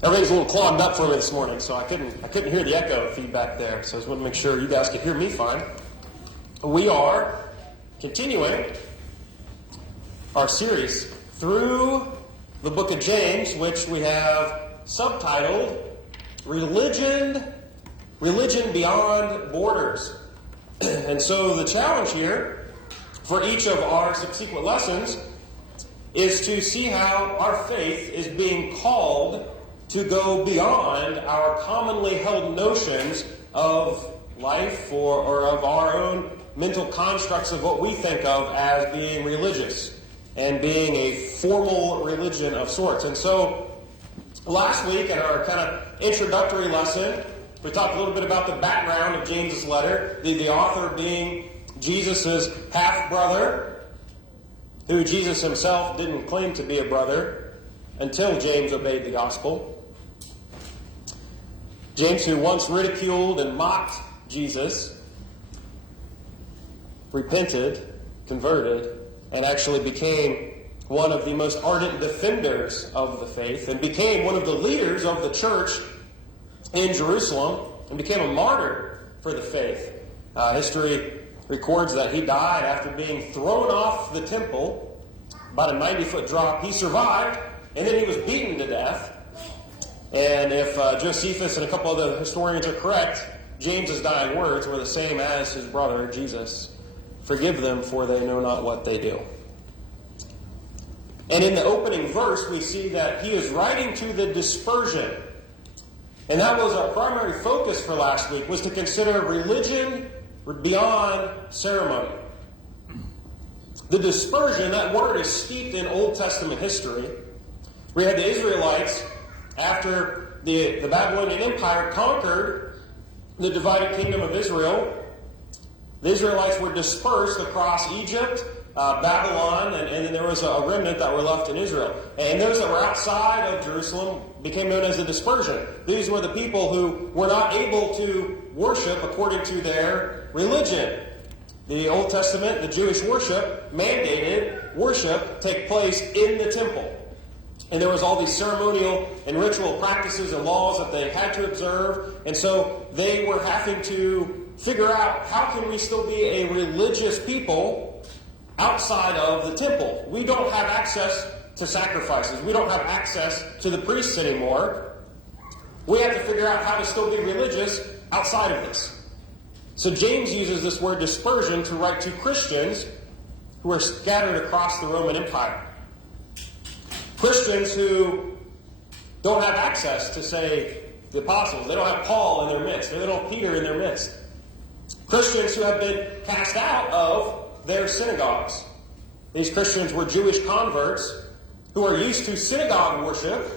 Everything's a little clogged up for me this morning, so I couldn't hear the echo feedback there. So I just wanted to make sure you guys could hear me fine. We are continuing our series through the book of James, which we have subtitled Religion Beyond Borders. And so the challenge here for each of our subsequent lessons is to see how our faith is being called to go beyond our commonly held notions of life or of our own mental constructs of what we think of as being religious and being a formal religion of sorts. And so last week in our kind of introductory lesson, we talked a little bit about the background of James's letter, the author being Jesus' half-brother, who Jesus himself didn't claim to be a brother until James obeyed the gospel. James, who once ridiculed and mocked Jesus, repented, converted, and actually became one of the most ardent defenders of the faith and became one of the leaders of the church in Jerusalem and became a martyr for the faith. History records that he died after being thrown off the temple, about a 90-foot drop. He survived, and then he was beaten to death. And if Josephus and a couple of the historians are correct, James's dying words were the same as his brother, Jesus. Forgive them, for they know not what they do. And in the opening verse, we see that he is writing to the dispersion. And that was our primary focus for last week, was to consider religion beyond ceremony. The dispersion, that word is steeped in Old Testament history. We had the Israelites, after the Babylonian Empire conquered the divided kingdom of Israel, the Israelites were dispersed across Egypt, Babylon, and then there was a remnant that were left in Israel. And those that were outside of Jerusalem became known as the dispersion. These were the people who were not able to worship according to their religion. The Old Testament, the Jewish worship, mandated worship take place in the temple. And there was all these ceremonial and ritual practices and laws that they had to observe. And so they were having to figure out, how can we still be a religious people outside of the temple? We don't have access to sacrifices. We don't have access to the priests anymore. We have to figure out how to still be religious outside of this. So James uses this word dispersion to write to Christians who are scattered across the Roman Empire. Christians who don't have access to, say, the apostles. They don't have Paul in their midst. They don't have Peter in their midst. Christians who have been cast out of their synagogues. These Christians were Jewish converts who are used to synagogue worship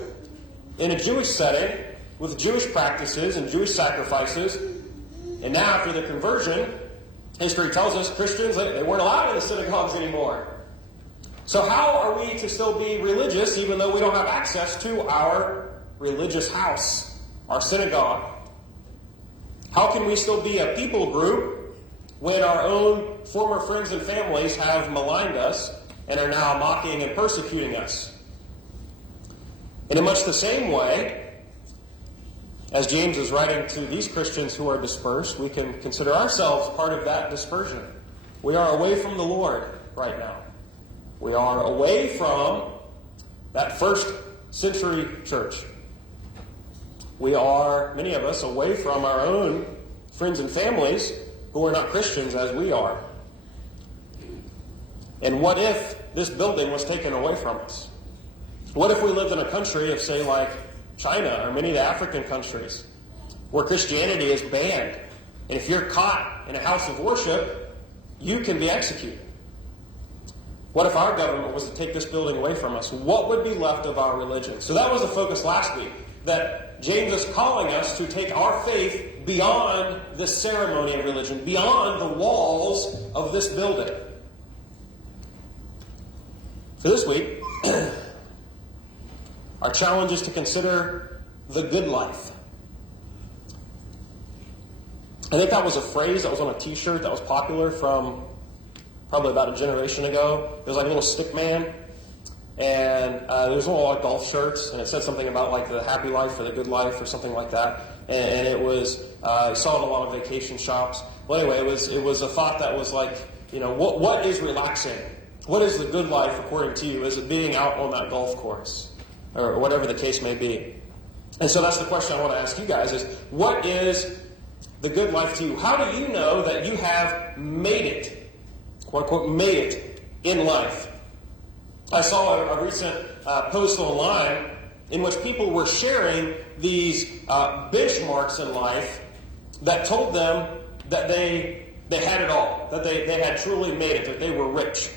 in a Jewish setting with Jewish practices and Jewish sacrifices. And now, after their conversion, history tells us Christians, they weren't allowed in the synagogues anymore. So how are we to still be religious even though we don't have access to our religious house, our synagogue? How can we still be a people group when our own former friends and families have maligned us and are now mocking and persecuting us? And in much the same way, as James is writing to these Christians who are dispersed, we can consider ourselves part of that dispersion. We are away from the Lord right now. We are away from that first century church. We are, many of us, away from our own friends and families who are not Christians as we are. And what if this building was taken away from us? What if we lived in a country of, say, like China or many of the African countries where Christianity is banned? And if you're caught in a house of worship, you can be executed. What if our government was to take this building away from us? What would be left of our religion? So that was the focus last week, that James is calling us to take our faith beyond the ceremony of religion, beyond the walls of this building. For this week, our challenge is to consider the good life. I think that was a phrase that was on a t-shirt that was popular from probably about a generation ago. It was like a little stick man. And there's a lot of golf shirts, and it said something about like the happy life or the good life or something like that. And it was, I saw it in a lot of vacation shops. Well, anyway, it was a thought that was like, what is relaxing? What is the good life according to you? Is it being out on that golf course? Or whatever the case may be. And so that's the question I want to ask you guys is, what is the good life to you? How do you know that you have made it, quote unquote, made it in life? I saw a recent post online in which people were sharing these benchmarks in life that told them that they had it all, that they had truly made it, that they were rich.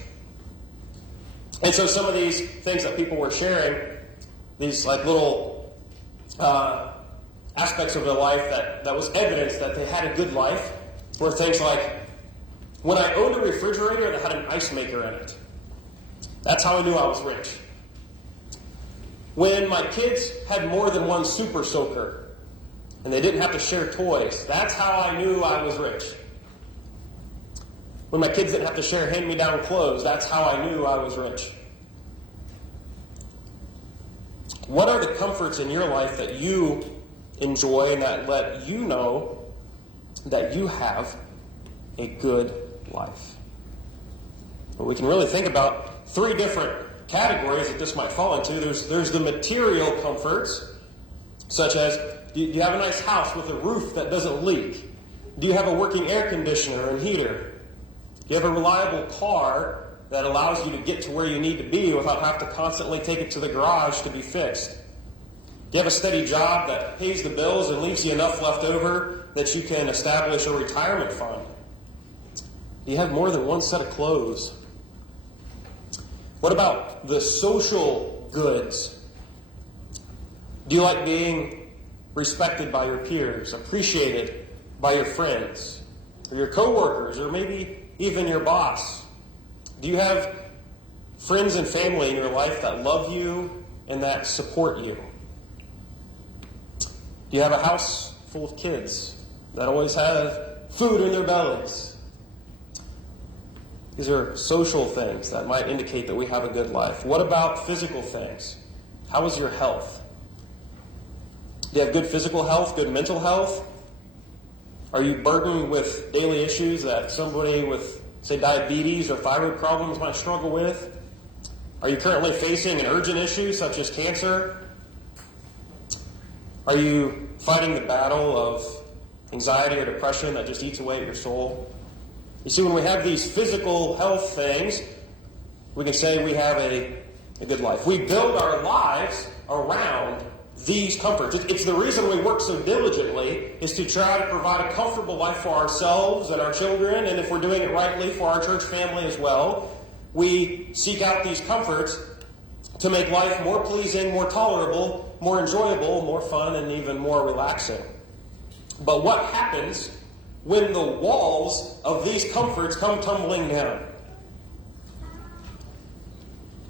And so some of these things that people were sharing, these like little aspects of their life that was evidence that they had a good life, were things like, when I owned a refrigerator that had an ice maker in it, that's how I knew I was rich. When my kids had more than one super soaker and they didn't have to share toys, that's how I knew I was rich. When my kids didn't have to share hand-me-down clothes, that's how I knew I was rich. What are the comforts in your life that you enjoy and that let you know that you have a good life? Well, we can really think about three different categories that this might fall into. There's the material comforts, such as, do you have a nice house with a roof that doesn't leak? Do you have a working air conditioner and heater? Do you have a reliable car that allows you to get to where you need to be without having to constantly take it to the garage to be fixed? Do you have a steady job that pays the bills and leaves you enough left over that you can establish a retirement fund? Do you have more than one set of clothes? What about the social goods? Do you like being respected by your peers, appreciated by your friends, or your coworkers, or maybe even your boss? Do you have friends and family in your life that love you and that support you? Do you have a house full of kids that always have food in their bellies? These are social things that might indicate that we have a good life. What about physical things? How is your health? Do you have good physical health, good mental health? Are you burdened with daily issues that somebody with, say, diabetes or thyroid problems might struggle with? Are you currently facing an urgent issue such as cancer? Are you fighting the battle of anxiety or depression that just eats away at your soul? You see, when we have these physical health things, we can say we have a good life. We build our lives around these comforts. It's the reason we work so diligently, is to try to provide a comfortable life for ourselves and our children, and if we're doing it rightly, for our church family as well. We seek out these comforts to make life more pleasing, more tolerable, more enjoyable, more fun, and even more relaxing. But what happens when the walls of these comforts come tumbling down?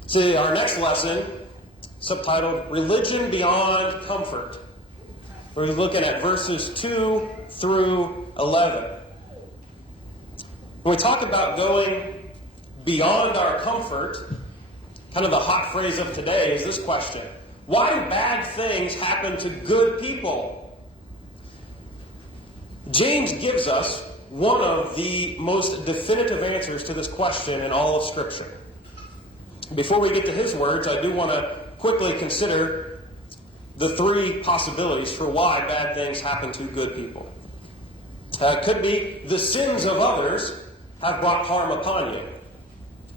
See, our next lesson, subtitled Religion Beyond Comfort. We're looking at verses 2 through 11. When we talk about going beyond our comfort, kind of the hot phrase of today is this question: why do bad things happen to good people? James gives us one of the most definitive answers to this question in all of Scripture. Before we get to his words, I do want to quickly consider the three possibilities for why bad things happen to good people. It could be the sins of others have brought harm upon you.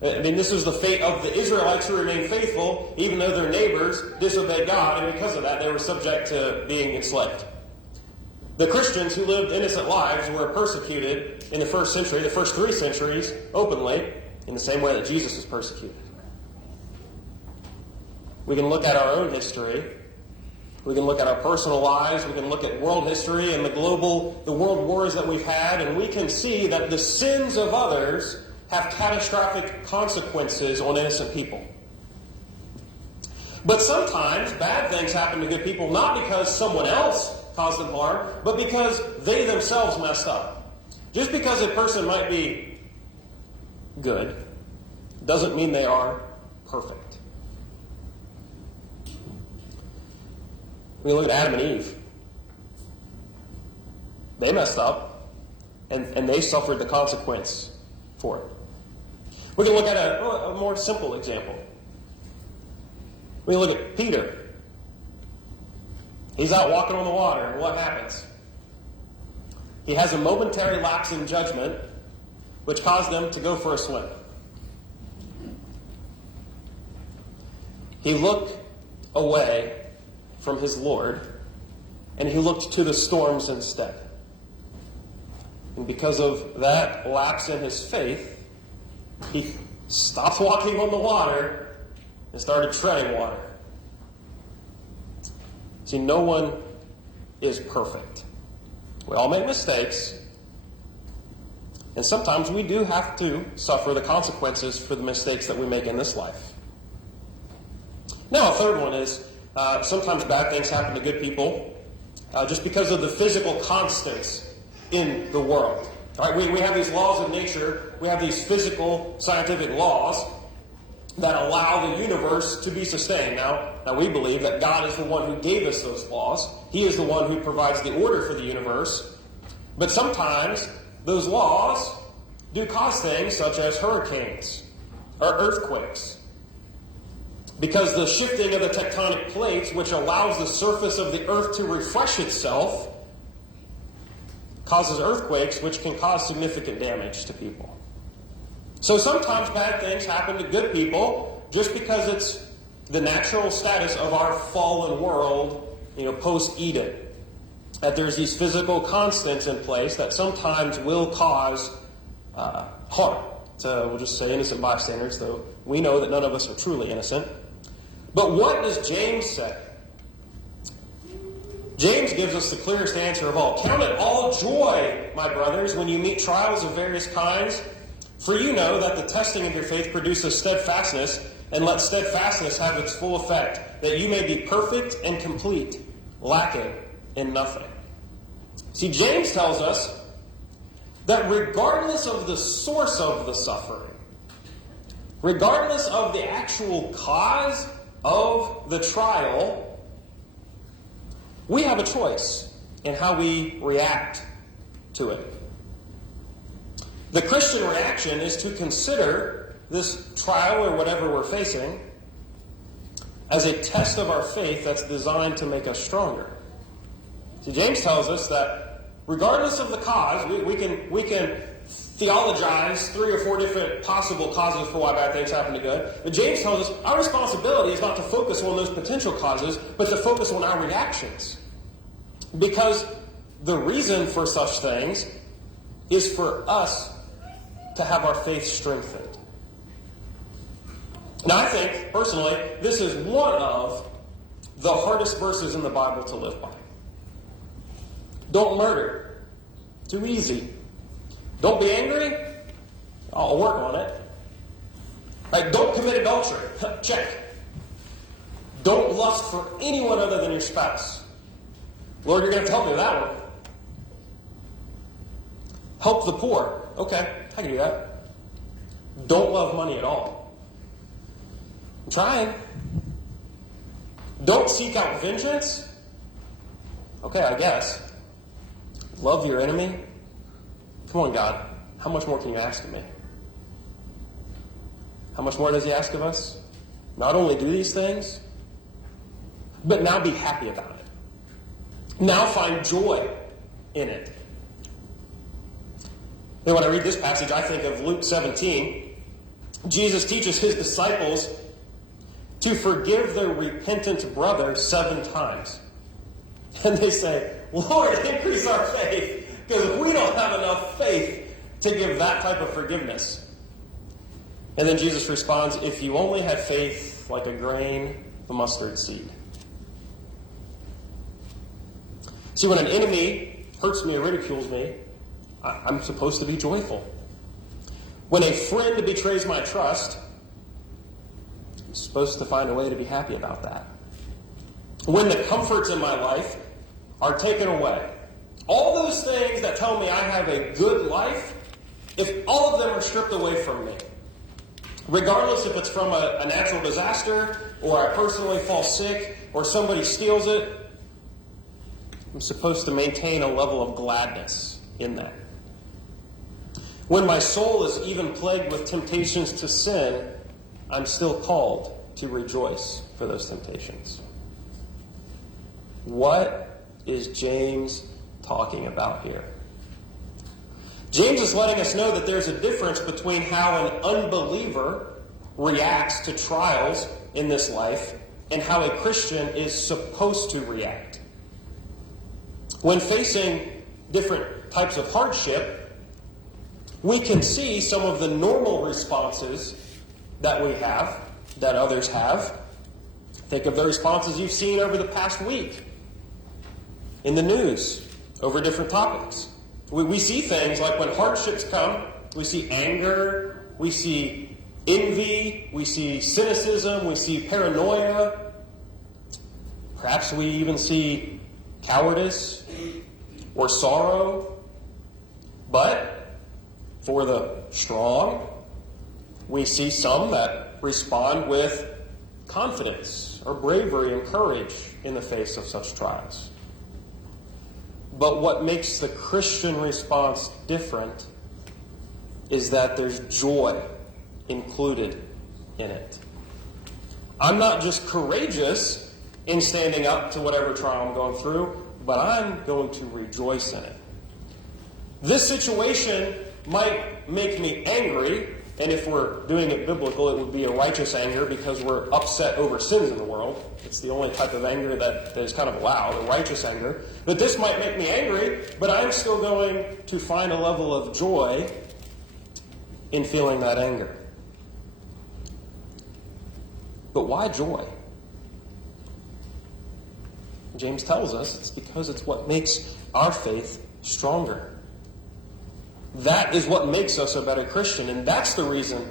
I mean, this was the fate of the Israelites who remained faithful, even though their neighbors disobeyed God, and because of that, they were subject to being enslaved. The Christians who lived innocent lives were persecuted in the first century, the first 3 centuries, openly, in the same way that Jesus was persecuted. We can look at our own history. We can look at our personal lives. We can look at world history and the world wars that we've had, and we can see that the sins of others have catastrophic consequences on innocent people. But sometimes bad things happen to good people not because someone else caused them harm, but because they themselves messed up. Just because a person might be good doesn't mean they are perfect. We look at Adam and Eve. They messed up, and they suffered the consequence for it. We can look at a more simple example. We look at Peter. He's out walking on the water, and what happens? He has a momentary lapse in judgment, which caused him to go for a swim. He looked away from his Lord, and he looked to the storms instead. And because of that lapse in his faith, he stopped walking on the water and started treading water. See, no one is perfect. We all make mistakes, and sometimes we do have to suffer the consequences for the mistakes that we make in this life. Now, a third one is sometimes bad things happen to good people just because of the physical constants in the world. All right, we have these laws of nature. We have these physical, scientific laws that allow the universe to be sustained. Now we believe that God is the one who gave us those laws. He is the one who provides the order for the universe. But sometimes those laws do cause things such as hurricanes or earthquakes. Because the shifting of the tectonic plates, which allows the surface of the earth to refresh itself, causes earthquakes, which can cause significant damage to people. So sometimes bad things happen to good people just because it's the natural status of our fallen world, post-Eden. That there's these physical constants in place that sometimes will cause harm. So we'll just say innocent bystanders, though we know that none of us are truly innocent. But what does James say? James gives us the clearest answer of all. Count it all joy, my brothers, when you meet trials of various kinds. For you know that the testing of your faith produces steadfastness, and let steadfastness have its full effect, that you may be perfect and complete, lacking in nothing. See, James tells us that regardless of the source of the suffering, regardless of the actual cause of the trial, we have a choice in how we react to it. The Christian reaction is to consider this trial or whatever we're facing as a test of our faith that's designed to make us stronger. See, James tells us that regardless of the cause, we can theologize 3 or 4 different possible causes for why bad things happen to good. But James tells us our responsibility is not to focus on those potential causes, but to focus on our reactions. Because the reason for such things is for us to have our faith strengthened. Now, I think, personally, this is one of the hardest verses in the Bible to live by. Don't murder. Too easy. Don't be angry. I'll work on it. Right, don't commit adultery. Check. Don't lust for anyone other than your spouse. Lord, you're going to help me with that one. Help the poor. Okay, I can do that. Don't love money at all. I'm trying. Don't seek out vengeance. Okay, I guess. Love your enemy. Come on, God. How much more can you ask of me? How much more does he ask of us? Not only do these things, but now be happy about it. Now find joy in it. And when I read this passage, I think of Luke 17. Jesus teaches his disciples to forgive their repentant brother 7 times. And they say, Lord, increase our faith, because we don't have enough faith to give that type of forgiveness. And then Jesus responds, if you only had faith like a grain of mustard seed. See, when an enemy hurts me or ridicules me, I'm supposed to be joyful. When a friend betrays my trust, I'm supposed to find a way to be happy about that. When the comforts in my life are taken away, all those things that tell me I have a good life, if all of them are stripped away from me, regardless if it's from a natural disaster, or I personally fall sick, or somebody steals it, I'm supposed to maintain a level of gladness in that. When my soul is even plagued with temptations to sin, I'm still called to rejoice for those temptations. What is James talking about here? James is letting us know that there's a difference between how an unbeliever reacts to trials in this life and how a Christian is supposed to react. When facing different types of hardship, we can see some of the normal responses that we have, that others have. Think of the responses you've seen over the past week in the news over different topics. We see things like when hardships come, we see anger, we see envy, we see cynicism, we see paranoia. Perhaps we even see cowardice or sorrow. But for the strong, we see some that respond with confidence or bravery and courage in the face of such trials. But what makes the Christian response different is that there's joy included in it. I'm not just courageous in standing up to whatever trial I'm going through, but I'm going to rejoice in it. This situation might make me angry, and if we're doing it biblical, it would be a righteous anger because we're upset over sins in the world. It's the only type of anger that is kind of allowed, a righteous anger. But this might make me angry, but I'm still going to find a level of joy in feeling that anger. But why joy? James tells us it's because it's what makes our faith stronger. That is what makes us a better Christian, and that's the reason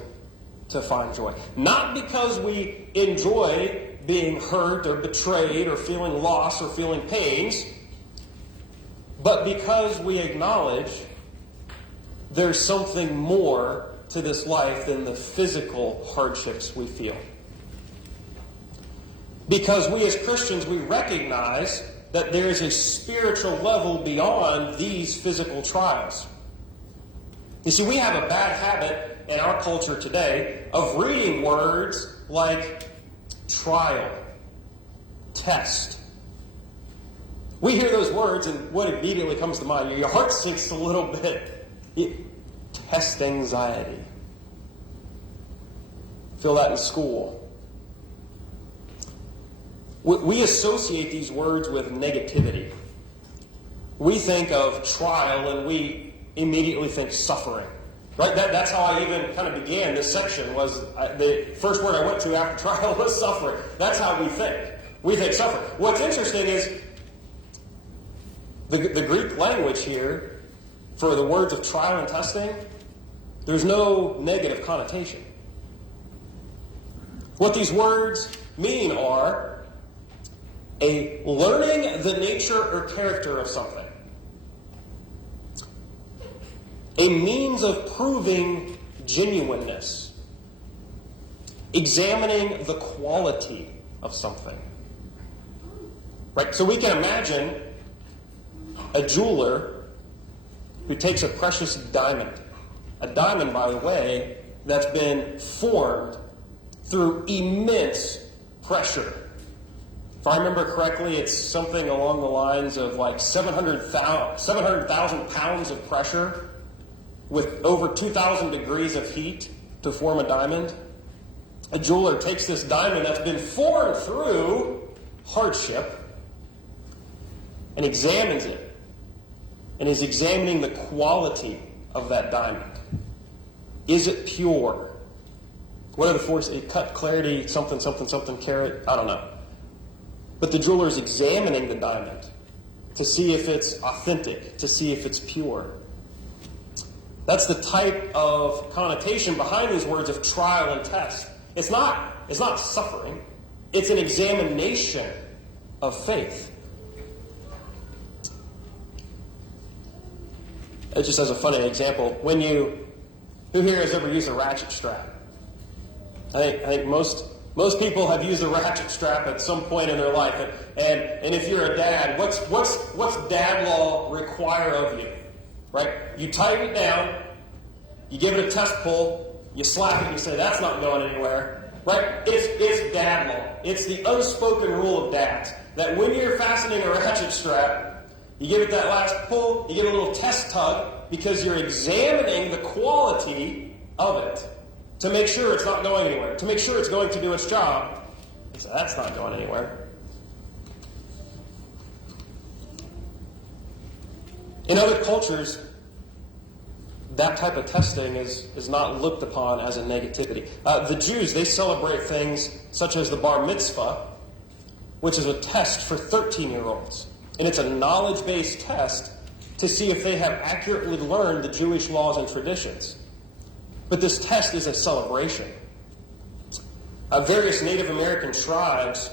to find joy. Not because we enjoy being hurt or betrayed or feeling loss or feeling pains, but because we acknowledge there's something more to this life than the physical hardships we feel. Because we as Christians, we recognize that there is a spiritual level beyond these physical trials. You see, we have a bad habit in our culture today of reading words like trial, test. We hear those words and what immediately comes to mind, your heart sinks a little bit. Test anxiety. Feel that in school. We associate these words with negativity. We think of trial and we immediately think suffering. Right? That's how I even kind of began this section, was the first word I went to after trial was suffering. That's how we think. We think suffering. What's interesting is the Greek language here for the words of trial and testing, there's no negative connotation. What these words mean are a learning the nature or character of something. A means of proving genuineness. Examining the quality of something. Right? So we can imagine a jeweler who takes a precious diamond. A diamond, by the way, that's been formed through immense pressure. If I remember correctly, it's something along the lines of like 700,000 pounds of pressure with over 2,000 degrees of heat to form a diamond. A jeweler takes this diamond that's been formed through hardship and examines it, and is examining the quality of that diamond. Is it pure? What are the forces? Cut, clarity, something, carat, I don't know. But the jeweler is examining the diamond to see if it's authentic, to see if it's pure. That's the type of connotation behind these words of trial and test. It's not suffering. It's an examination of faith. Just as a funny example, who here has ever used a ratchet strap? I think most Most people have used a ratchet strap at some point in their life. And if you're a dad, what's dad law require of you? Right? You tighten it down, you give it a test pull, you slap it and you say, that's not going anywhere. Right? It's dad law. It's the unspoken rule of dads. That when you're fastening a ratchet strap, you give it that last pull, you give it a little test tug, because you're examining the quality of it to make sure it's not going anywhere, to make sure it's going to do its job. So that's not going anywhere. In other cultures, that type of testing is not looked upon as a negativity. The Jews, they celebrate things such as the bar mitzvah, which is a test for 13-year-olds. And it's a knowledge-based test to see if they have accurately learned the Jewish laws and traditions. But this test is a celebration. Various Native American tribes,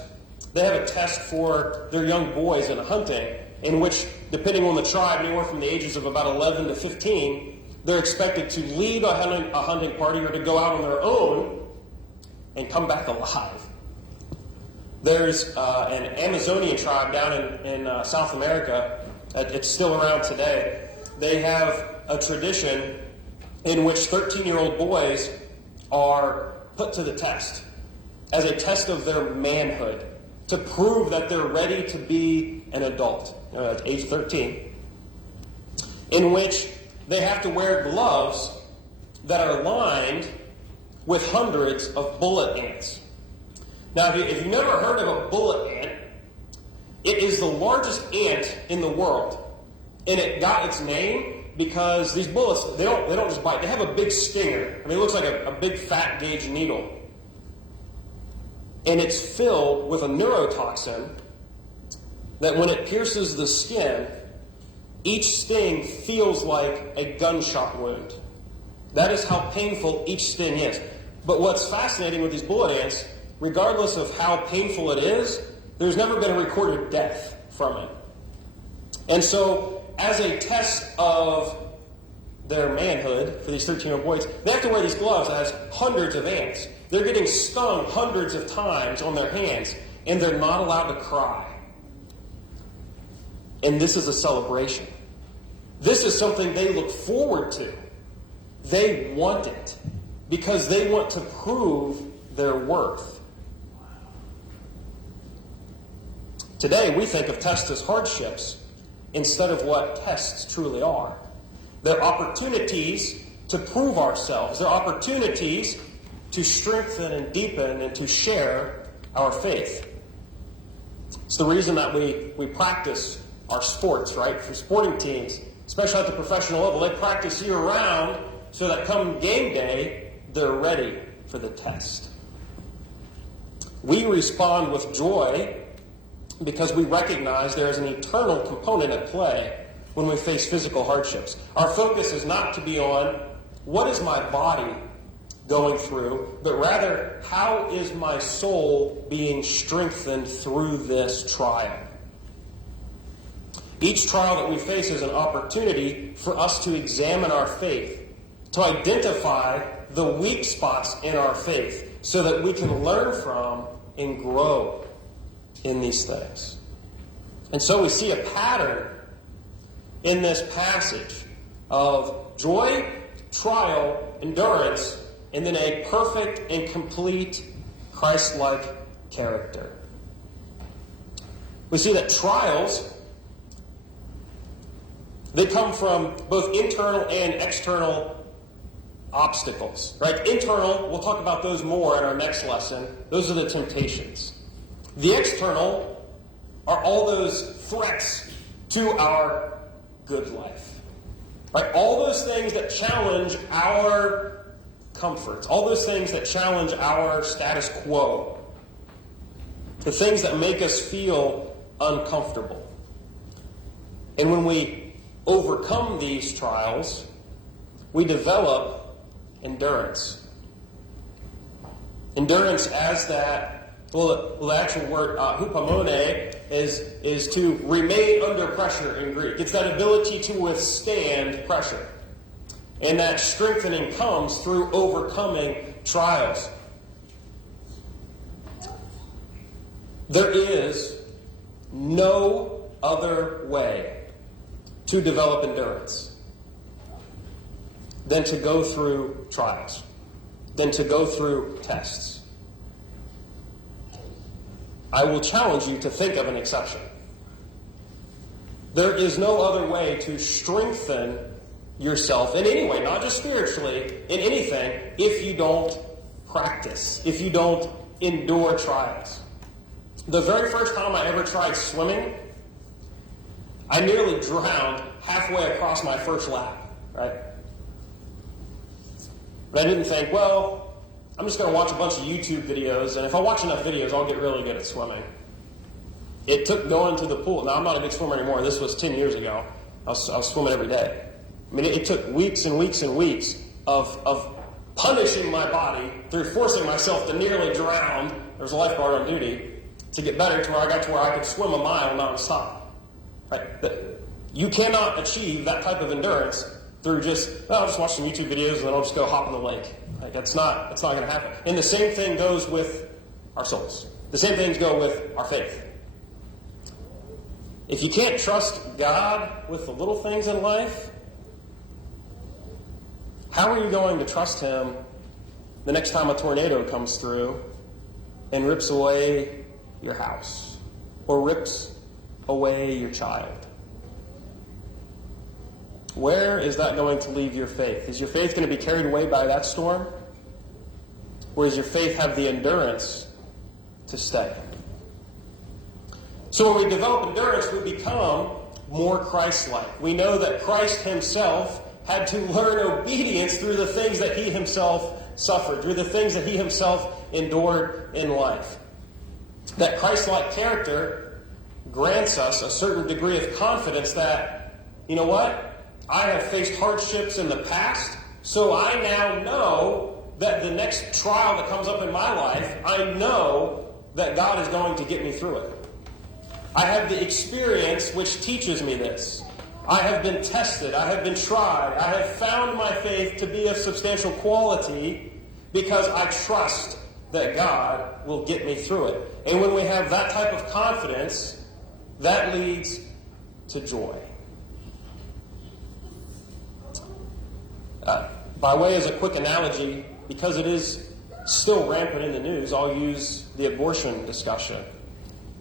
they have a test for their young boys in hunting, in which, depending on the tribe, anywhere from the ages of about 11 to 15, they're expected to lead a hunting party or to go out on their own and come back alive. There's an Amazonian tribe down in South America. It's still around today. They have a tradition in which 13-year-old boys are put to the test as a test of their manhood to prove that they're ready to be an adult at age 13, in which they have to wear gloves that are lined with hundreds of bullet ants. Now, if you've never heard of a bullet ant, it is the largest ant in the world. And it got its name because these bullets, they don't just bite. They have a big stinger. I mean, it looks like a big fat gauge needle. And it's filled with a neurotoxin that when it pierces the skin, each sting feels like a gunshot wound. That is how painful each sting is. But what's fascinating with these bullet ants, regardless of how painful it is, there's never been a recorded death from it. And so, as a test of their manhood for these 13-year-old boys, they have to wear these gloves that has hundreds of ants. They're getting stung hundreds of times on their hands, and they're not allowed to cry. And this is a celebration. This is something they look forward to. They want it because they want to prove their worth. Today, we think of tests as hardships instead of what tests truly are. They're opportunities to prove ourselves. They're opportunities to strengthen and deepen and to share our faith. It's the reason that we practice our sports, right? For sporting teams, especially at the professional level, they practice year-round so that come game day, they're ready for the test. We respond with joy because we recognize there is an eternal component at play when we face physical hardships. Our focus is not to be on what is my body going through, but rather how is my soul being strengthened through this trial. Each trial that we face is an opportunity for us to examine our faith, to identify the weak spots in our faith so that we can learn from and grow in these things. And so we see a pattern in this passage of joy, trial, endurance, and then a perfect and complete Christ-like character. We see that trials, they come from both internal and external obstacles, right? Internal, we'll talk about those more in our next lesson. Those are the temptations. The external are all those threats to our good life, right? All those things that challenge our comforts, all those things that challenge our status quo, the things that make us feel uncomfortable. And when we overcome these trials, we develop endurance. Endurance as that, the actual word hupomone is to remain under pressure in Greek. It's that ability to withstand pressure. And that strengthening comes through overcoming trials. There is no other way to develop endurance than to go through trials, than to go through tests. I will challenge you to think of an exception. There is no other way to strengthen yourself in any way, not just spiritually, in anything, if you don't practice, if you don't endure trials. The very first time I ever tried swimming, I nearly drowned halfway across my first lap, right? But I didn't think, well, I'm just going to watch a bunch of YouTube videos, and if I watch enough videos, I'll get really good at swimming. It took going to the pool. Now, I'm not a big swimmer anymore. This was 10 years ago. I was swimming every day. I mean, it took weeks and weeks and weeks of punishing my body through forcing myself to nearly drown. There was a lifeguard on duty to get better to where I got to where I could swim a mile nonstop. Right? You cannot achieve that type of endurance through I'll just watch some YouTube videos and then I'll just go hop in the lake. Like, that's not going to happen. And the same thing goes with our souls. The same things go with our faith. If you can't trust God with the little things in life, how are you going to trust Him the next time a tornado comes through and rips away your house or rips away your child? Where is that going to leave your faith? Is your faith going to be carried away by that storm? Or does your faith have the endurance to stay? So when we develop endurance, we become more Christ-like. We know that Christ Himself had to learn obedience through the things that He Himself suffered, through the things that He Himself endured in life. That Christ-like character grants us a certain degree of confidence that, you know what? I have faced hardships in the past, so I now know that the next trial that comes up in my life, I know that God is going to get me through it. I have the experience which teaches me this. I have been tested. I have been tried. I have found my faith to be of substantial quality because I trust that God will get me through it. And when we have that type of confidence, that leads to joy. By way as a quick analogy, because it is still rampant in the news, I'll use the abortion discussion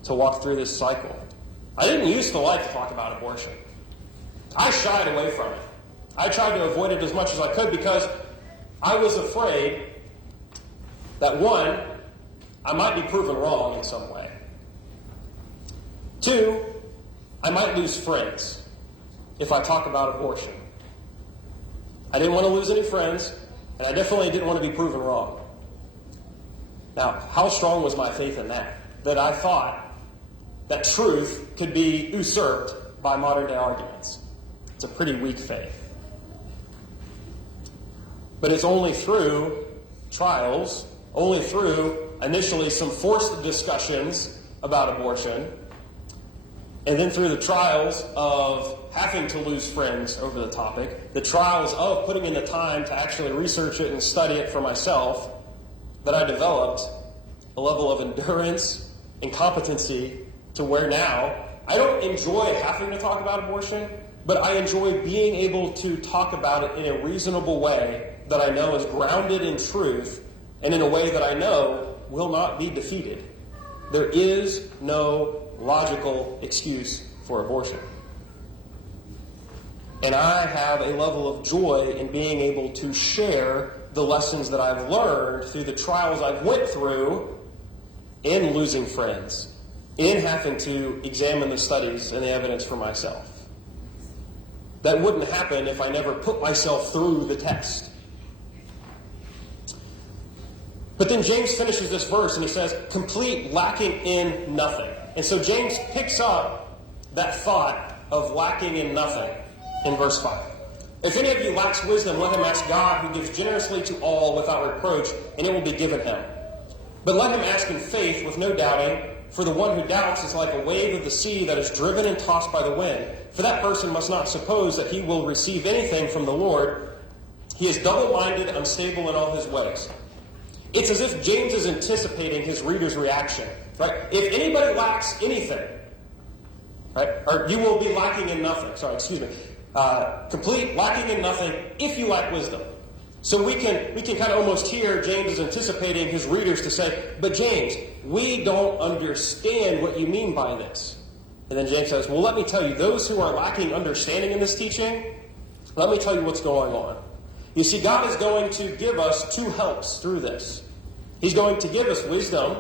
to walk through this cycle. I didn't used to like to talk about abortion. I shied away from it. I tried to avoid it as much as I could because I was afraid that, one, I might be proven wrong in some way. Two, I might lose friends if I talk about abortion. I didn't want to lose any friends, and I definitely didn't want to be proven wrong. Now, how strong was my faith in that? That I thought that truth could be usurped by modern-day arguments. It's a pretty weak faith. But it's only through trials, only through initially some forced discussions about abortion, and then through the trials of having to lose friends over the topic, the trials of putting in the time to actually research it and study it for myself, that I developed a level of endurance and competency to where now I don't enjoy having to talk about abortion, but I enjoy being able to talk about it in a reasonable way that I know is grounded in truth and in a way that I know will not be defeated. There is no logical excuse for abortion. And I have a level of joy in being able to share the lessons that I've learned through the trials I've went through in losing friends, in having to examine the studies and the evidence for myself. That wouldn't happen if I never put myself through the test. But then James finishes this verse and he says, complete, lacking in nothing. And so James picks up that thought of lacking in nothing in verse 5. If any of you lacks wisdom, let him ask God, who gives generously to all without reproach, and it will be given him. But let him ask in faith with no doubting, for the one who doubts is like a wave of the sea that is driven and tossed by the wind. For that person must not suppose that he will receive anything from the Lord. He is double-minded, unstable in all his ways. It's as if James is anticipating his reader's reaction Right? If anybody lacks anything, right, or you will be lacking in nothing. Sorry, excuse me. Complete, lacking in nothing, if you lack wisdom. So we can kind of almost hear James is anticipating his readers to say, but James, we don't understand what you mean by this. And then James says, well, let me tell you, those who are lacking understanding in this teaching, let me tell you what's going on. You see, God is going to give us two helps through this. He's going to give us wisdom,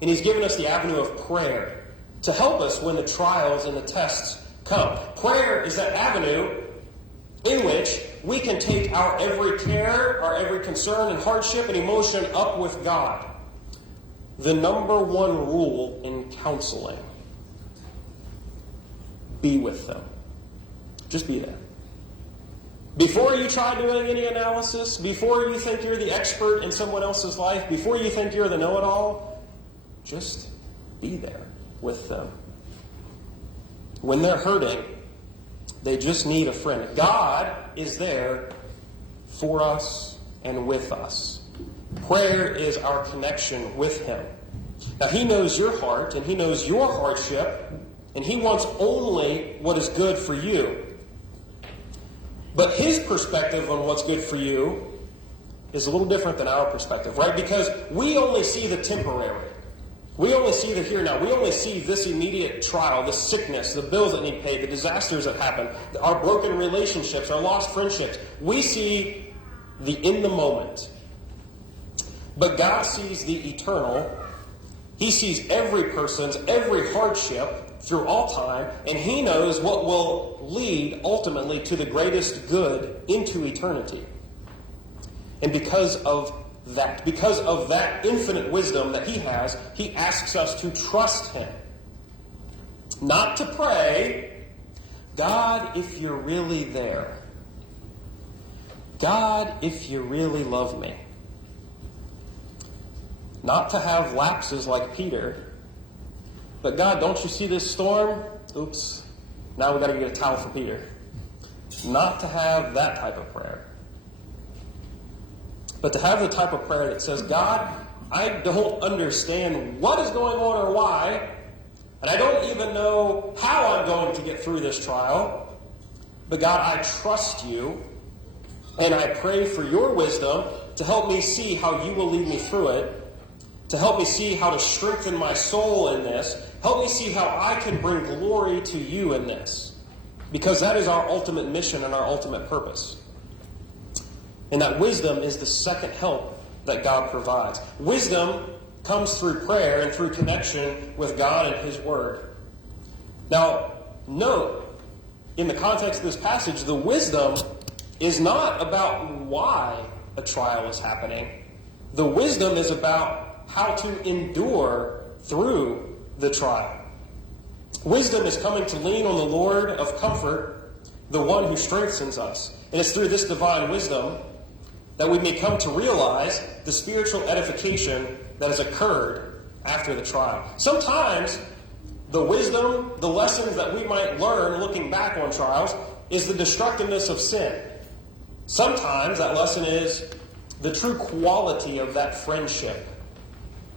and he's given us the avenue of prayer to help us when the trials and the tests come. Prayer is that avenue in which we can take our every care, our every concern and hardship and emotion up with God. The number one rule in counseling: be with them. Just be there. Before you try doing any analysis, before you think you're the expert in someone else's life, before you think you're the know-it-all, just be there with them. When they're hurting, they just need a friend. God is there for us and with us. Prayer is our connection with him. Now, he knows your heart, and he knows your hardship, and he wants only what is good for you. But his perspective on what's good for you is a little different than our perspective, right? Because we only see the temporary. We only see the here and now. We only see this immediate trial, the sickness, the bills that need paid, the disasters that happen, our broken relationships, our lost friendships. We see the in the moment. But God sees the eternal. He sees every person's, every hardship through all time, and he knows what will lead ultimately to the greatest good into eternity. And because of that infinite wisdom that he has, he asks us to trust him. Not to pray, God, if you're really there. God, if you really love me. Not to have lapses like Peter, but God, don't you see this storm? Oops, now we've got to get a towel for Peter. Not to have that type of prayer. But to have the type of prayer that says, God, I don't understand what is going on or why, and I don't even know how I'm going to get through this trial, but God, I trust you, and I pray for your wisdom to help me see how you will lead me through it, to help me see how to strengthen my soul in this, help me see how I can bring glory to you in this, because that is our ultimate mission and our ultimate purpose. And that wisdom is the second help that God provides. Wisdom comes through prayer and through connection with God and his word. Now, note, in the context of this passage, the wisdom is not about why a trial is happening. The wisdom is about how to endure through the trial. Wisdom is coming to lean on the Lord of comfort, the one who strengthens us. And it's through this divine wisdom that we may come to realize the spiritual edification that has occurred after the trial. Sometimes the wisdom, the lessons that we might learn looking back on trials, is the destructiveness of sin. Sometimes that lesson is the true quality of that friendship.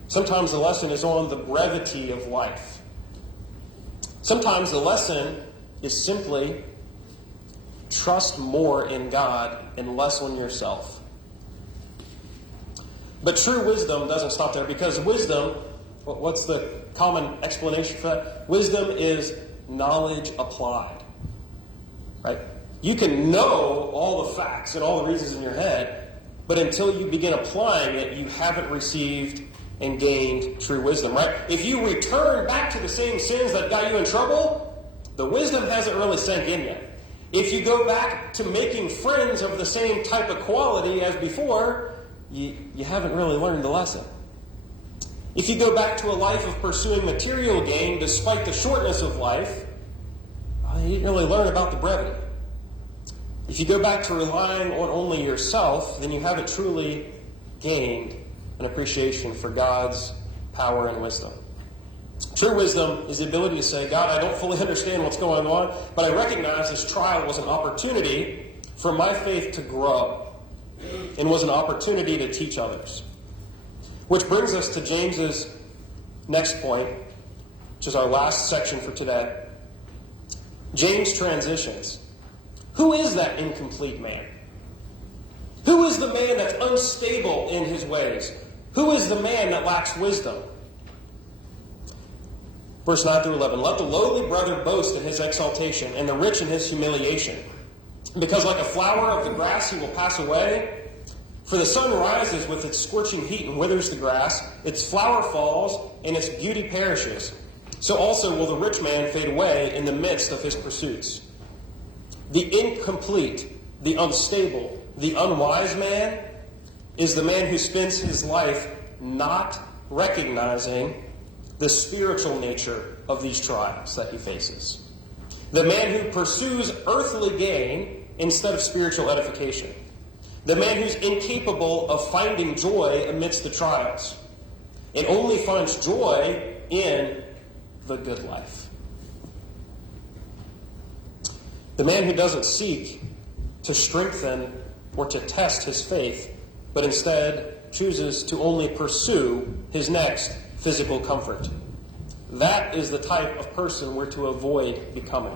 Sometimes the lesson is on the brevity of life. Sometimes the lesson is simply trust more in God and less on yourself. But true wisdom doesn't stop there, because wisdom, what's the common explanation for that? Wisdom is knowledge applied. Right? You can know all the facts and all the reasons in your head, but until you begin applying it, you haven't received and gained true wisdom, right? If you return back to the same sins that got you in trouble, the wisdom hasn't really sank in yet. If you go back to making friends of the same type of quality as before, you haven't really learned the lesson. If you go back to a life of pursuing material gain despite the shortness of life, you didn't really learn about the brevity. If you go back to relying on only yourself, then you haven't truly gained an appreciation for God's power and wisdom. True wisdom is the ability to say, God, I don't fully understand what's going on, but I recognize this trial was an opportunity for my faith to grow and was an opportunity to teach others. Which brings us to James's next point, which is our last section for today, James transitions. Who is that incomplete man? Who is the man that's unstable in his ways? Who is the man that lacks wisdom? Verse 9 through 11, let the lowly brother boast in his exaltation, and the rich in his humiliation. Because like a flower of the grass he will pass away. For the sun rises with its scorching heat and withers the grass. Its flower falls, and its beauty perishes. So also will the rich man fade away in the midst of his pursuits. The incomplete, the unstable, the unwise man is the man who spends his life not recognizing the spiritual nature of these trials that he faces. The man who pursues earthly gain instead of spiritual edification. The man who's incapable of finding joy amidst the trials and only finds joy in the good life. The man who doesn't seek to strengthen or to test his faith, but instead chooses to only pursue his next physical comfort. That is the type of person we're to avoid becoming.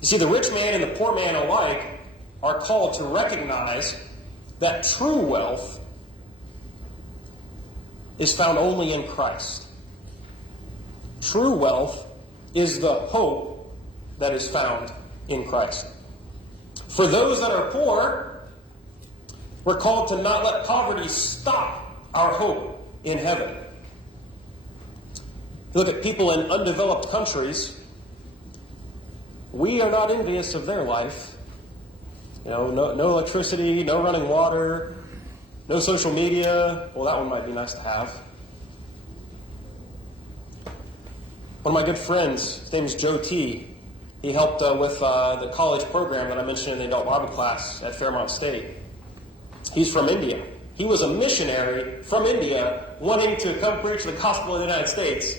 You see, the rich man and the poor man alike are called to recognize that true wealth is found only in Christ. True wealth is the hope that is found in Christ. For those that are poor, we're called to not let poverty stop our hope in heaven. Look at people in undeveloped countries. We are not envious of their life. No electricity, no running water, no social media. Well, that one might be nice to have. One of my good friends, his name is Joe T. He helped with the college program that I mentioned in the adult Bible class at Fairmont State. He's from India. He was a missionary from India wanting to come preach the gospel in the United States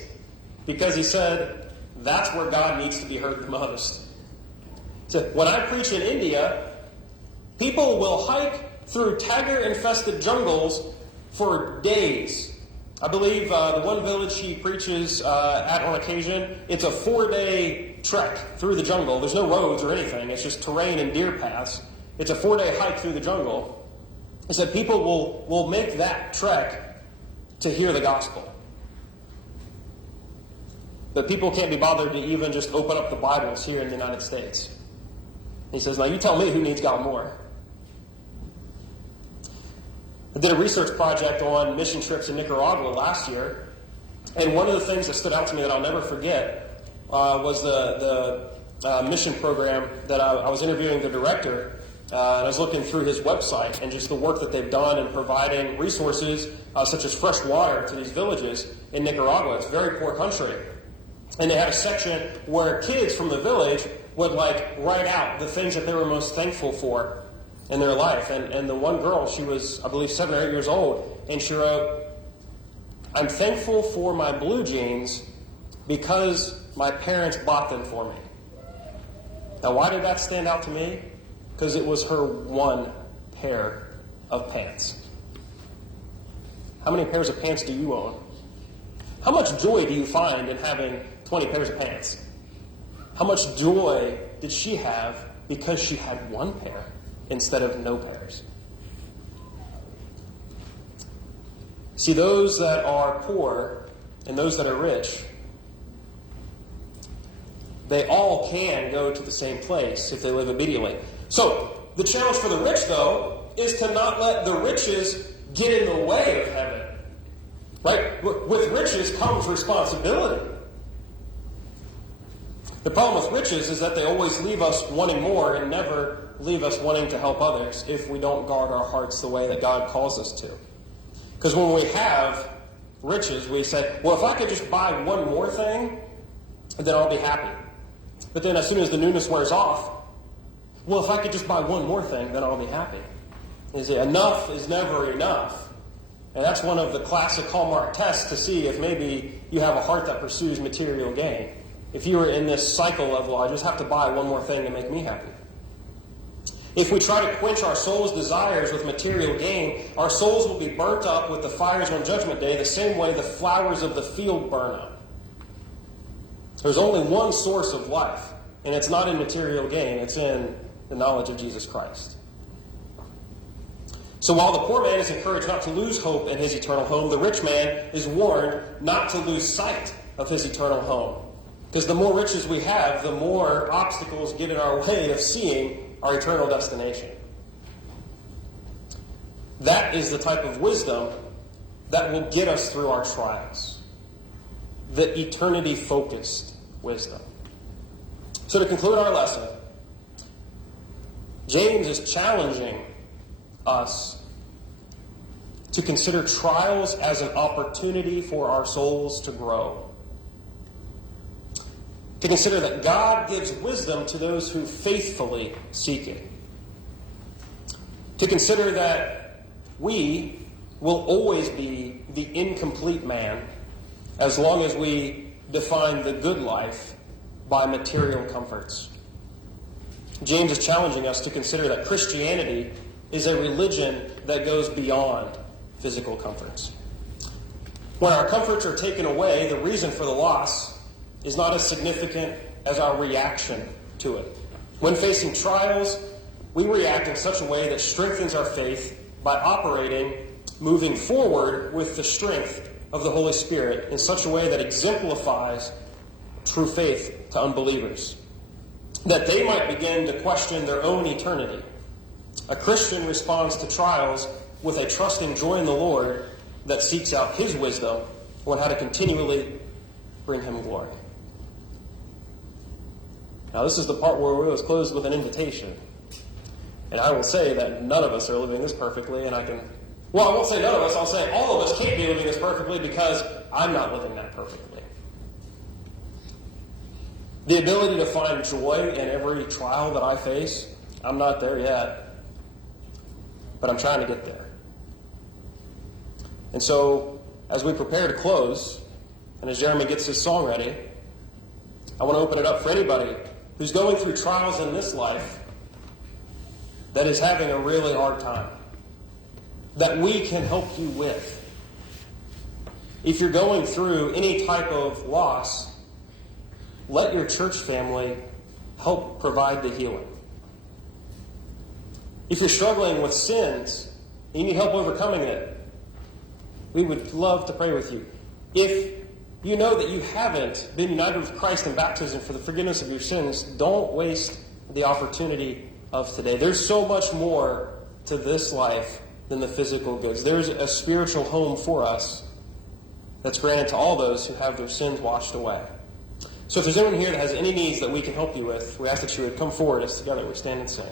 because he said that's where God needs to be heard the most. So when I preach in India, people will hike through tiger-infested jungles for days. I believe the one village he preaches at on occasion, it's a 4-day trek through the jungle. There's no roads or anything. It's just terrain and deer paths. It's a 4-day hike through the jungle. He said people will make that trek to hear the gospel. But people can't be bothered to even just open up the Bibles here in the United States. He says, now you tell me who needs God more. I did a research project on mission trips in Nicaragua last year, and one of the things that stood out to me that I'll never forget was the mission program that I was interviewing the director, and I was looking through his website and just the work that they've done in providing resources such as fresh water to these villages in Nicaragua. It's a very poor country. And they had a section where kids from the village would write out the things that they were most thankful for in their life. And the one girl, she was, I believe, 7 or 8 years old, and she wrote, I'm thankful for my blue jeans because my parents bought them for me. Now, why did that stand out to me? Because it was her one pair of pants. How many pairs of pants do you own? How much joy do you find in having 20 pairs of pants? How much joy did she have because she had one pair instead of no pairs? See, those that are poor and those that are rich, they all can go to the same place if they live obediently. So, the challenge for the rich, though, is to not let the riches get in the way of heaven. Right? With riches comes responsibility. The problem with riches is that they always leave us wanting more and never leave us wanting to help others if we don't guard our hearts the way that God calls us to. Because when we have riches, we say, well, if I could just buy one more thing, then I'll be happy. But then as soon as the newness wears off, well, if I could just buy one more thing, then I'll be happy. You see, enough is never enough. And that's one of the classic hallmark tests to see if maybe you have a heart that pursues material gain. If you were in this cycle of, well, I just have to buy one more thing to make me happy. If we try to quench our soul's desires with material gain, our souls will be burnt up with the fires on Judgment Day the same way the flowers of the field burn up. There's only one source of life, and it's not in material gain. It's in the knowledge of Jesus Christ. So while the poor man is encouraged not to lose hope in his eternal home, the rich man is warned not to lose sight of his eternal home. Because the more riches we have, the more obstacles get in our way of seeing our eternal destination. That is the type of wisdom that will get us through our trials. The eternity-focused wisdom. So to conclude our lesson, James is challenging us to consider trials as an opportunity for our souls to grow. To consider that God gives wisdom to those who faithfully seek it. To consider that we will always be the incomplete man as long as we define the good life by material comforts. James is challenging us to consider that Christianity is a religion that goes beyond physical comforts. When our comforts are taken away, the reason for the loss is not as significant as our reaction to it. When facing trials, we react in such a way that strengthens our faith by moving forward with the strength of the Holy Spirit in such a way that exemplifies true faith to unbelievers, that they might begin to question their own eternity. A Christian responds to trials with a trusting joy in the Lord that seeks out His wisdom on how to continually bring Him glory. Now, this is the part where it was closed with an invitation. And I will say that none of us are living this perfectly, and I won't say none of us, I'll say all of us can't be living this perfectly because I'm not living that perfectly. The ability to find joy in every trial that I face, I'm not there yet, but I'm trying to get there. And so, as we prepare to close, and as Jeremy gets his song ready, I want to open it up for anybody who's going through trials in this life that is having a really hard time, that we can help you with. If you're going through any type of loss, let your church family help provide the healing. If you're struggling with sins and you need help overcoming it, we would love to pray with you. If you know that you haven't been united with Christ in baptism for the forgiveness of your sins, don't waste the opportunity of today. There's so much more to this life than the physical goods. There's a spiritual home for us that's granted to all those who have their sins washed away. So if there's anyone here that has any needs that we can help you with, we ask that you would come forward as together we stand and sing.